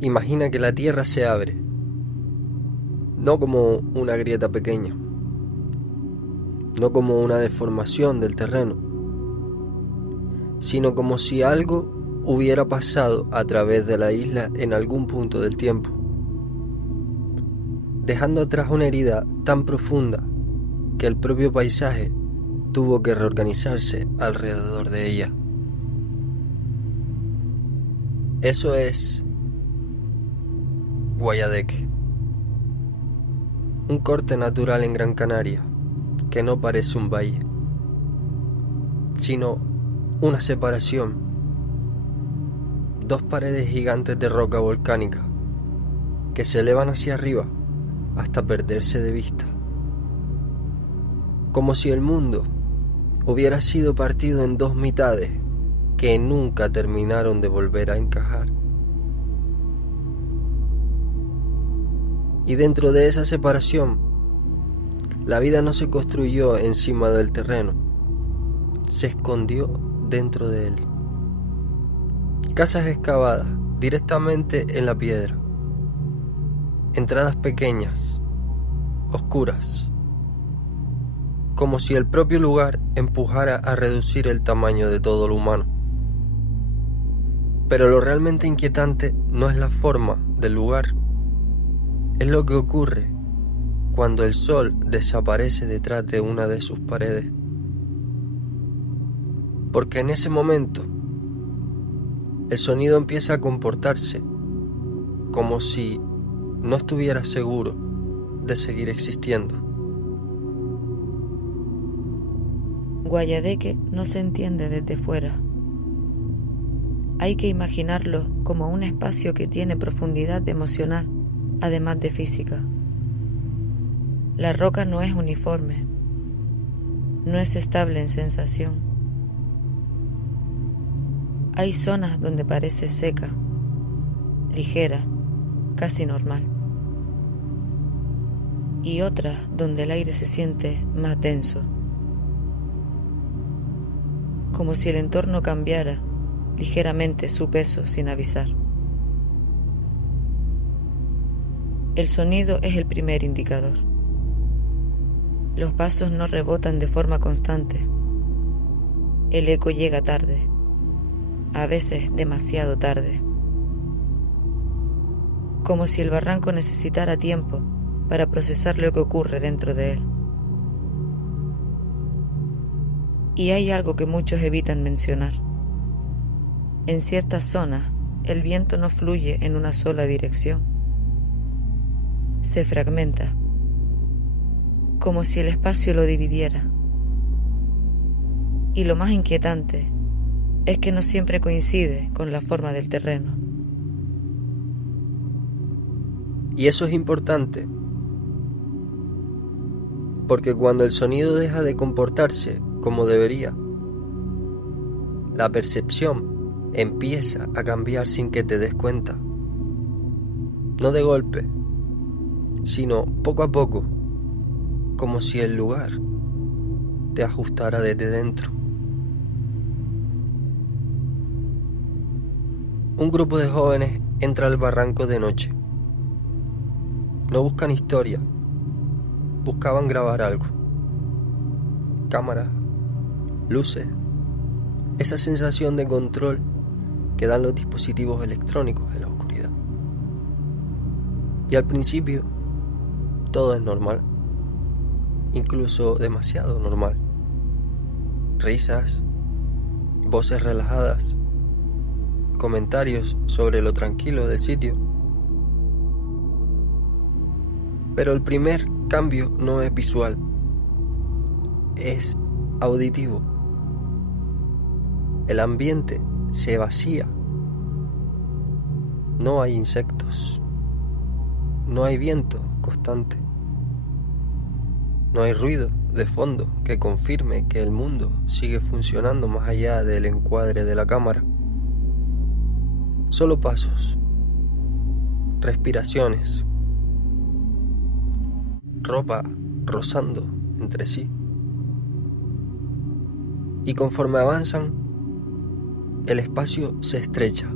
Imagina que la Tierra se abre, no como una grieta pequeña, no como una deformación del terreno, sino como si algo hubiera pasado a través de la isla en algún punto del tiempo, dejando atrás una herida tan profunda que el propio paisaje tuvo que reorganizarse alrededor de ella. Eso es Guayadeque, un corte natural en Gran Canaria que no parece un valle, sino una separación, dos paredes gigantes de roca volcánica que se elevan hacia arriba hasta perderse de vista, como si el mundo hubiera sido partido en dos mitades que nunca terminaron de volver a encajar. Y dentro de esa separación, la vida no se construyó encima del terreno, se escondió dentro de él. Casas excavadas directamente en la piedra, entradas pequeñas, oscuras, como si el propio lugar empujara a reducir el tamaño de todo lo humano. Pero lo realmente inquietante no es la forma del lugar, es lo que ocurre cuando el sol desaparece detrás de una de sus paredes. Porque en ese momento, el sonido empieza a comportarse como si no estuviera seguro de seguir existiendo. Guayadeque no se entiende desde fuera. Hay que imaginarlo como un espacio que tiene profundidad emocional, además de física. La roca no es uniforme, no es estable en sensación. Hay zonas donde parece seca, ligera, casi normal. Y otras donde el aire se siente más denso, como si el entorno cambiara ligeramente su peso sin avisar. El sonido es el primer indicador. Los pasos no rebotan de forma constante. El eco llega tarde, a veces demasiado tarde, como si el barranco necesitara tiempo para procesar lo que ocurre dentro de él. Y hay algo que muchos evitan mencionar. En ciertas zonas, el viento no fluye en una sola dirección. Se fragmenta, como si el espacio lo dividiera. Y lo más inquietante es que no siempre coincide con la forma del terreno. Y eso es importante, porque cuando el sonido deja de comportarse como debería, la percepción empieza a cambiar sin que te des cuenta. No de golpe, sino poco a poco, como si el lugar te ajustara desde dentro. Un grupo de jóvenes entra al barranco de noche. No buscan historia, buscaban grabar algo. Cámaras, luces, esa sensación de control que dan los dispositivos electrónicos en la oscuridad. Y al principio, todo es normal, incluso demasiado normal. Risas, voces relajadas, comentarios sobre lo tranquilo del sitio. Pero el primer cambio no es visual, es auditivo. El ambiente se vacía. No hay insectos, no hay viento constante, no hay ruido de fondo que confirme que el mundo sigue funcionando más allá del encuadre de la cámara. Solo pasos, respiraciones, ropa rozando entre sí. Y conforme avanzan, el espacio se estrecha.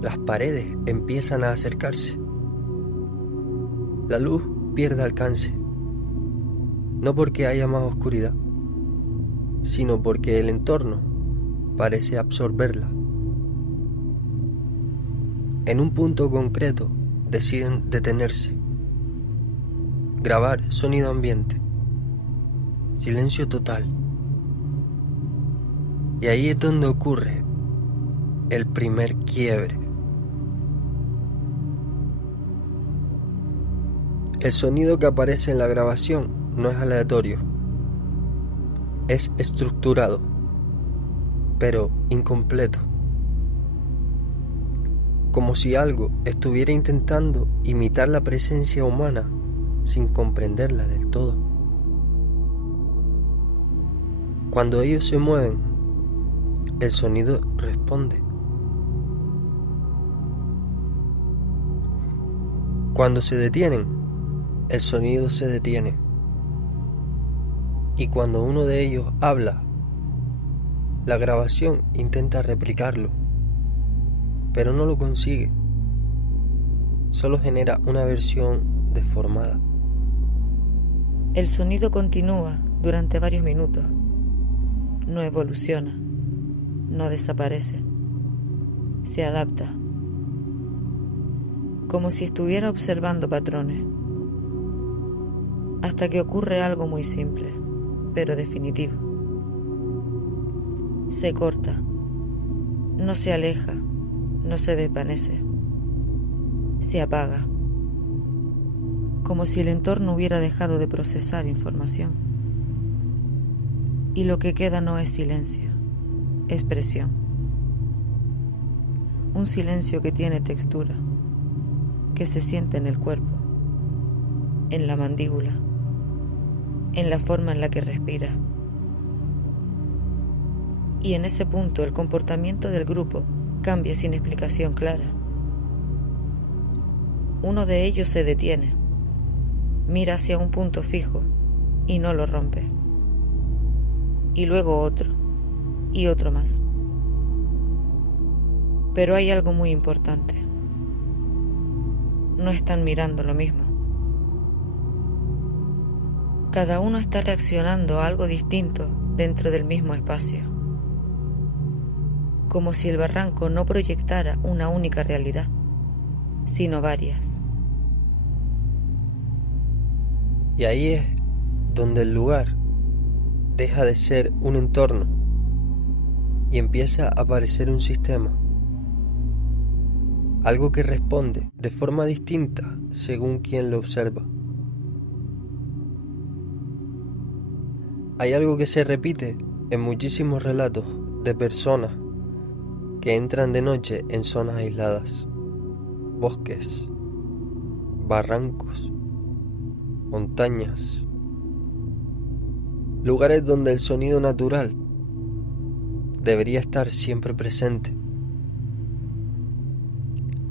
Las paredes empiezan a acercarse. La luz pierde alcance, no porque haya más oscuridad, sino porque el entorno parece absorberla. En un punto concreto deciden detenerse, grabar sonido ambiente, silencio total. Y ahí es donde ocurre el primer quiebre. El sonido que aparece en la grabación no es aleatorio, es estructurado, pero incompleto. Como si algo estuviera intentando imitar la presencia humana sin comprenderla del todo. Cuando ellos se mueven, el sonido responde. Cuando se detienen, el sonido se detiene. Y cuando uno de ellos habla, la grabación intenta replicarlo, pero no lo consigue. Solo genera una versión deformada. El sonido continúa durante varios minutos. No evoluciona, no desaparece, se adapta, como si estuviera observando patrones, hasta que ocurre algo muy simple, pero definitivo. Se corta, no se aleja, no se desvanece, se apaga, como si el entorno hubiera dejado de procesar información. Y lo que queda no es silencio, es presión. Un silencio que tiene textura, que se siente en el cuerpo, en la mandíbula, en la forma en la que respira. Y en ese punto el comportamiento del grupo cambia sin explicación clara. Uno de ellos se detiene, mira hacia un punto fijo y no lo rompe. Y luego otro, y otro más. Pero hay algo muy importante. No están mirando lo mismo. Cada uno está reaccionando a algo distinto dentro del mismo espacio. Como si el barranco no proyectara una única realidad, sino varias. Y ahí es donde el lugar deja de ser un entorno y empieza a aparecer un sistema. Algo que responde de forma distinta según quien lo observa. Hay algo que se repite en muchísimos relatos de personas que entran de noche en zonas aisladas, bosques, barrancos, montañas, lugares donde el sonido natural debería estar siempre presente.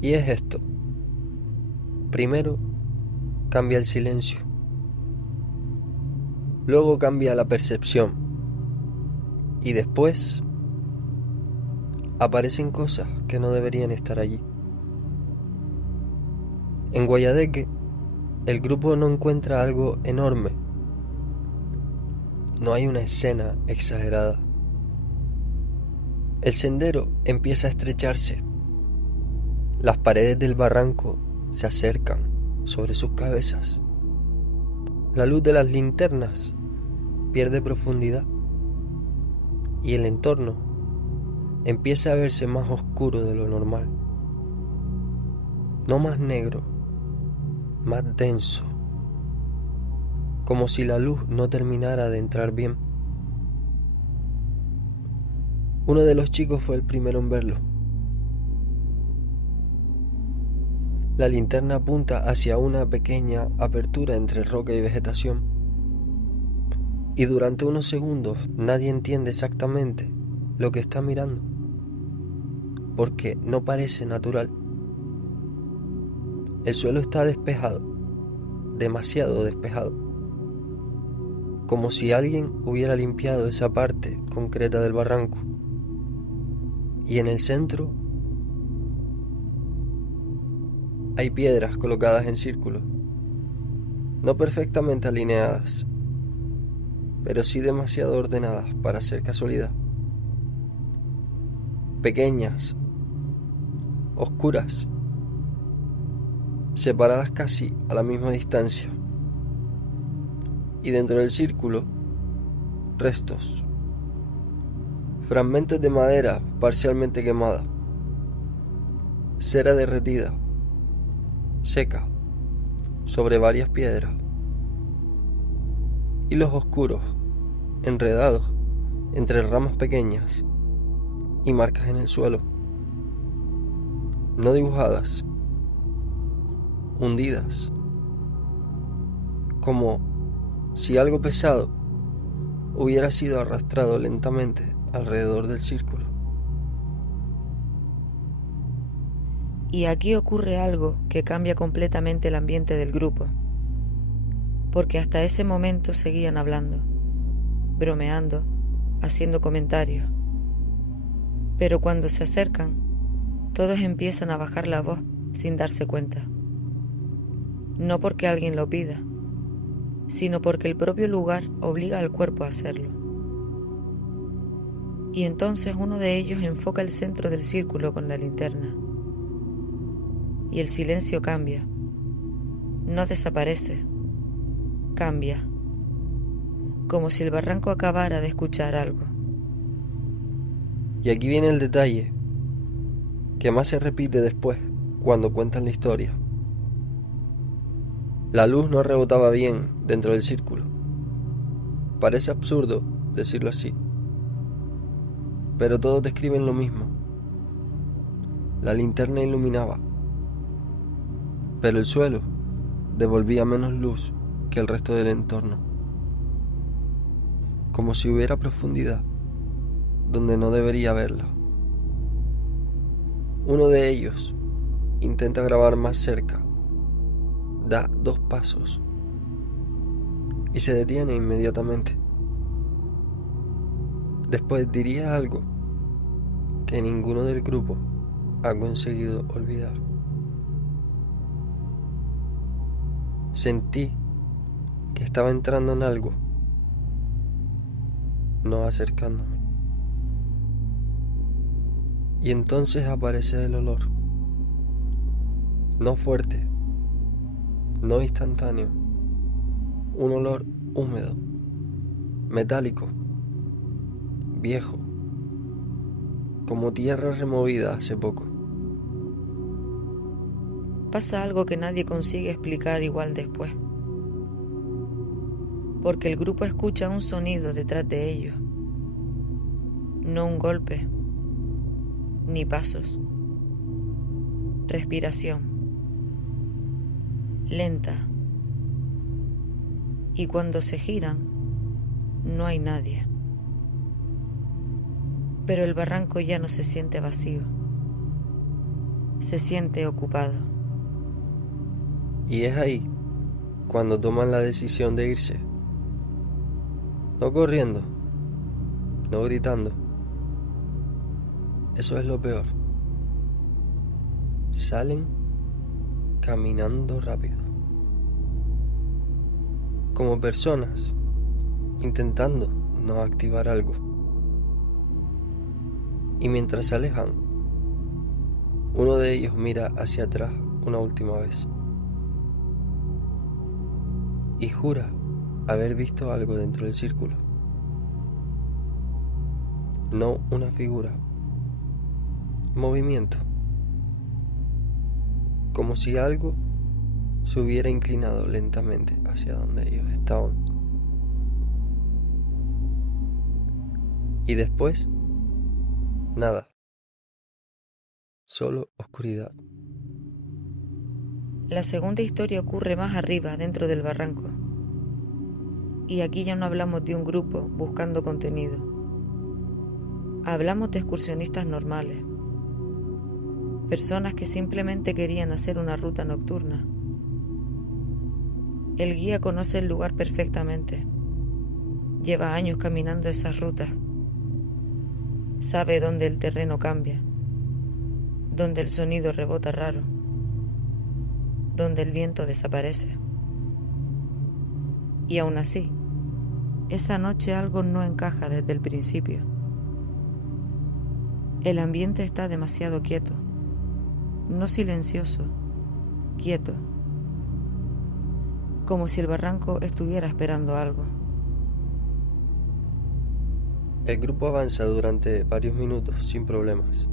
Y es esto. Primero cambia el silencio, luego cambia la percepción y después aparecen cosas que no deberían estar allí. En Guayadeque, el grupo no encuentra algo enorme. No hay una escena exagerada. El sendero empieza a estrecharse. Las paredes del barranco se acercan sobre sus cabezas. La luz de las linternas pierde profundidad y el entorno empieza a verse más oscuro de lo normal. No más negro, más denso, como si la luz no terminara de entrar bien. Uno de los chicos fue el primero en verlo. La linterna apunta hacia una pequeña apertura entre roca y vegetación. Y durante unos segundos nadie entiende exactamente lo que está mirando, porque no parece natural. El suelo está despejado, demasiado despejado, como si alguien hubiera limpiado esa parte concreta del barranco. Y en el centro Hay piedras colocadas en círculo, no perfectamente alineadas, pero sí demasiado ordenadas para ser casualidad. Pequeñas, oscuras, separadas casi a la misma distancia. Y dentro del círculo, restos, fragmentos de madera parcialmente quemada, cera derretida, seca, sobre varias piedras, hilos oscuros, enredados entre ramas pequeñas y marcas en el suelo, no dibujadas, hundidas, como si algo pesado hubiera sido arrastrado lentamente alrededor del círculo. Y aquí ocurre algo que cambia completamente el ambiente del grupo, porque hasta ese momento seguían hablando, bromeando, haciendo comentarios. Pero cuando se acercan, todos empiezan a bajar la voz sin darse cuenta. No porque alguien lo pida, sino porque el propio lugar obliga al cuerpo a hacerlo. Y entonces uno de ellos enfoca el centro del círculo con la linterna. Y el silencio cambia. No desaparece. Cambia. Como si el barranco acabara de escuchar algo. Y aquí viene el detalle que más se repite después cuando cuentan la historia. La luz no rebotaba bien dentro del círculo. Parece absurdo decirlo así, pero todos describen lo mismo. La linterna iluminaba, pero el suelo devolvía menos luz que el resto del entorno, como si hubiera profundidad donde no debería haberla. Uno de ellos intenta grabar más cerca, da 2 pasos y se detiene inmediatamente. Después diría algo que ninguno del grupo ha conseguido olvidar. Sentí que estaba entrando en algo, no acercándome. Y entonces aparece el olor. No fuerte, no instantáneo. Un olor húmedo, metálico, viejo, como tierra removida hace poco. Pasa algo que nadie consigue explicar igual después. Porque el grupo escucha un sonido detrás de ellos. No un golpe, ni pasos. Respiración. Lenta. Y cuando se giran, no hay nadie. Pero el barranco ya no se siente vacío. Se siente ocupado. Y es ahí cuando toman la decisión de irse. No corriendo, no gritando. Eso es lo peor. Salen caminando rápido, como personas intentando no activar algo. Y mientras se alejan, uno de ellos mira hacia atrás una última vez y jura haber visto algo dentro del círculo. No una figura, movimiento, como si algo se hubiera inclinado lentamente hacia donde ellos estaban. Y después, nada, solo oscuridad. La segunda historia ocurre más arriba, dentro del barranco. Y aquí ya no hablamos de un grupo buscando contenido. Hablamos de excursionistas normales. Personas que simplemente querían hacer una ruta nocturna. El guía conoce el lugar perfectamente. Lleva años caminando esas rutas. Sabe dónde el terreno cambia, dónde el sonido rebota raro. donde el viento desaparece. Y aún así, esa noche algo no encaja desde el principio. El ambiente está demasiado quieto, no silencioso, quieto, como si el barranco estuviera esperando algo. El grupo avanza durante varios minutos sin problemas,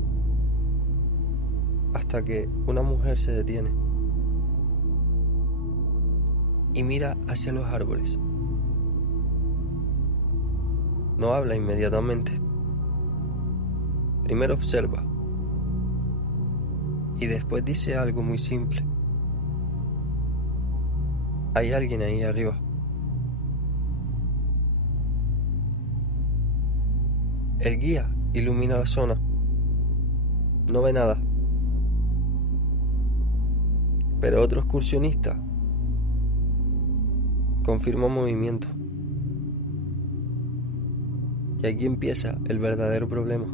hasta que una mujer se detiene y mira hacia los árboles. No habla inmediatamente. Primero observa y después dice algo muy simple. Hay alguien ahí arriba. El guía ilumina la zona. No ve nada. Pero otro excursionista confirma movimiento. Y aquí empieza el verdadero problema,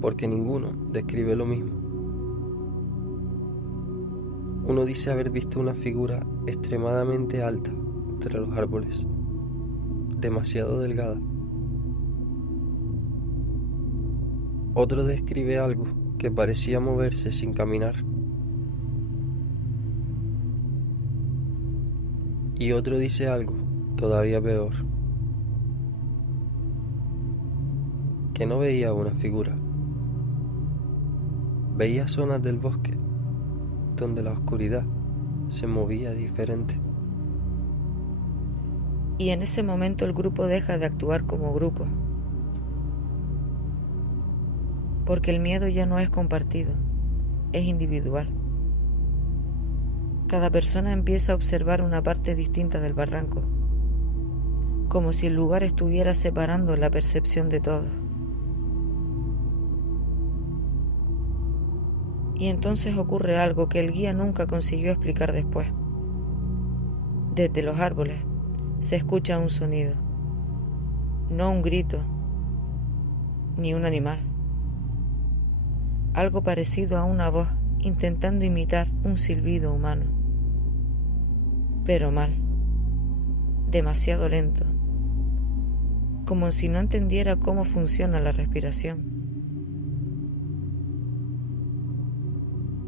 porque ninguno describe lo mismo. Uno dice haber visto una figura extremadamente alta entre los árboles, demasiado delgada. Otro describe algo que parecía moverse sin caminar. Y otro dice algo todavía peor, que no veía una figura. Veía zonas del bosque donde la oscuridad se movía diferente. Y en ese momento el grupo deja de actuar como grupo, porque el miedo ya no es compartido, es individual. Cada persona empieza a observar una parte distinta del barranco, como si el lugar estuviera separando la percepción de todos. Y entonces ocurre algo que el guía nunca consiguió explicar después. Desde los árboles se escucha un sonido, no un grito, ni un animal. Algo parecido a una voz intentando imitar un silbido humano. Pero mal, demasiado lento, como si no entendiera cómo funciona la respiración.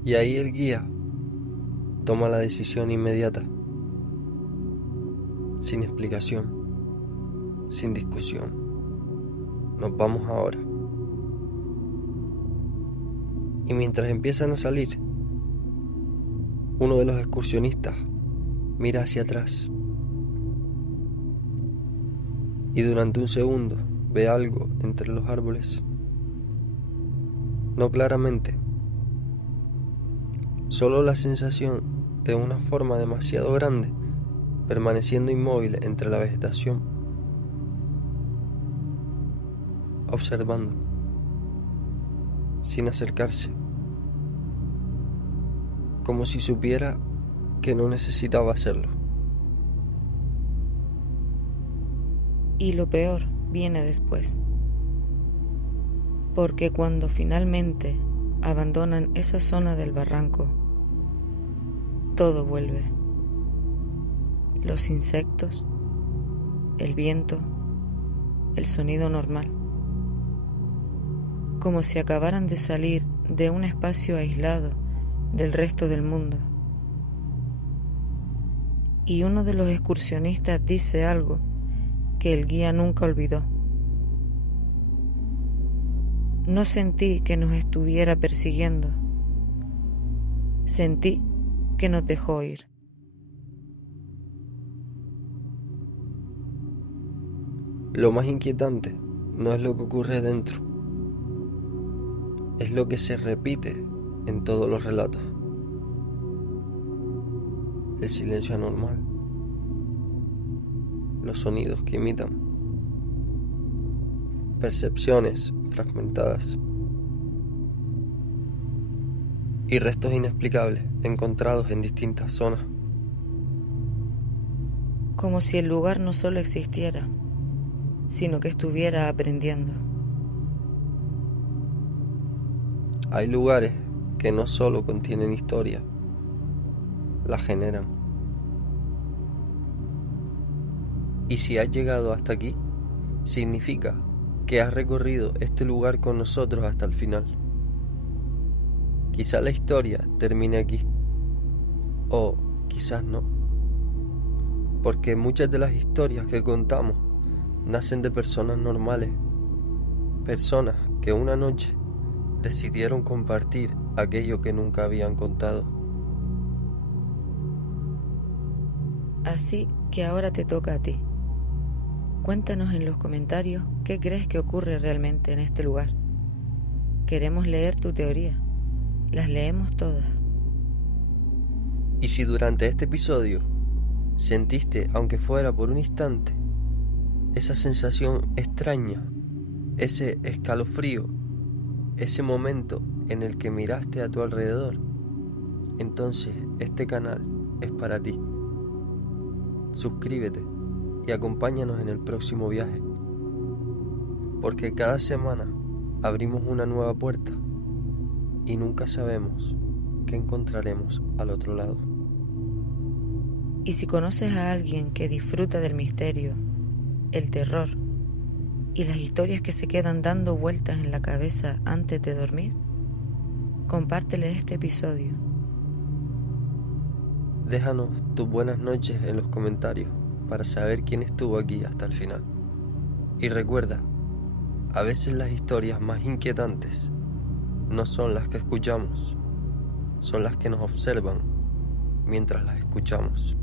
Y ahí el guía toma la decisión inmediata, sin explicación, sin discusión. Nos vamos ahora. Y mientras empiezan a salir, uno de los excursionistas mira hacia atrás y durante un segundo ve algo entre los árboles. No claramente, solo la sensación de una forma demasiado grande permaneciendo inmóvil entre la vegetación, observando, sin acercarse, como si supiera que no necesitaba hacerlo. Y lo peor viene después, porque cuando finalmente abandonan esa zona del barranco, todo vuelve. Los insectos, el viento, el sonido normal, como si acabaran de salir de un espacio aislado del resto del mundo. Y uno de los excursionistas dice algo que el guía nunca olvidó. No sentí que nos estuviera persiguiendo. Sentí que nos dejó ir. Lo más inquietante no es lo que ocurre dentro, es lo que se repite en todos los relatos. El silencio anormal, los sonidos que imitan, percepciones fragmentadas y restos inexplicables encontrados en distintas zonas. Como si el lugar no solo existiera, sino que estuviera aprendiendo. Hay lugares que no solo contienen historia, la generan. Y si has llegado hasta aquí, significa que has recorrido este lugar con nosotros hasta el final. Quizás la historia termine aquí, o quizás no, porque muchas de las historias que contamos nacen de personas normales, personas que una noche decidieron compartir aquello que nunca habían contado. Así que ahora te toca a ti. Cuéntanos en los comentarios qué crees que ocurre realmente en este lugar. Queremos leer tu teoría. Las leemos todas. Y si durante este episodio sentiste, aunque fuera por un instante, esa sensación extraña, ese escalofrío, ese momento en el que miraste a tu alrededor, entonces este canal es para ti. Suscríbete y acompáñanos en el próximo viaje, porque cada semana abrimos una nueva puerta y nunca sabemos qué encontraremos al otro lado. Y si conoces a alguien que disfruta del misterio, el terror y las historias que se quedan dando vueltas en la cabeza antes de dormir, compártele este episodio. Déjanos tus buenas noches en los comentarios para saber quién estuvo aquí hasta el final. Y recuerda, a veces las historias más inquietantes no son las que escuchamos, son las que nos observan mientras las escuchamos.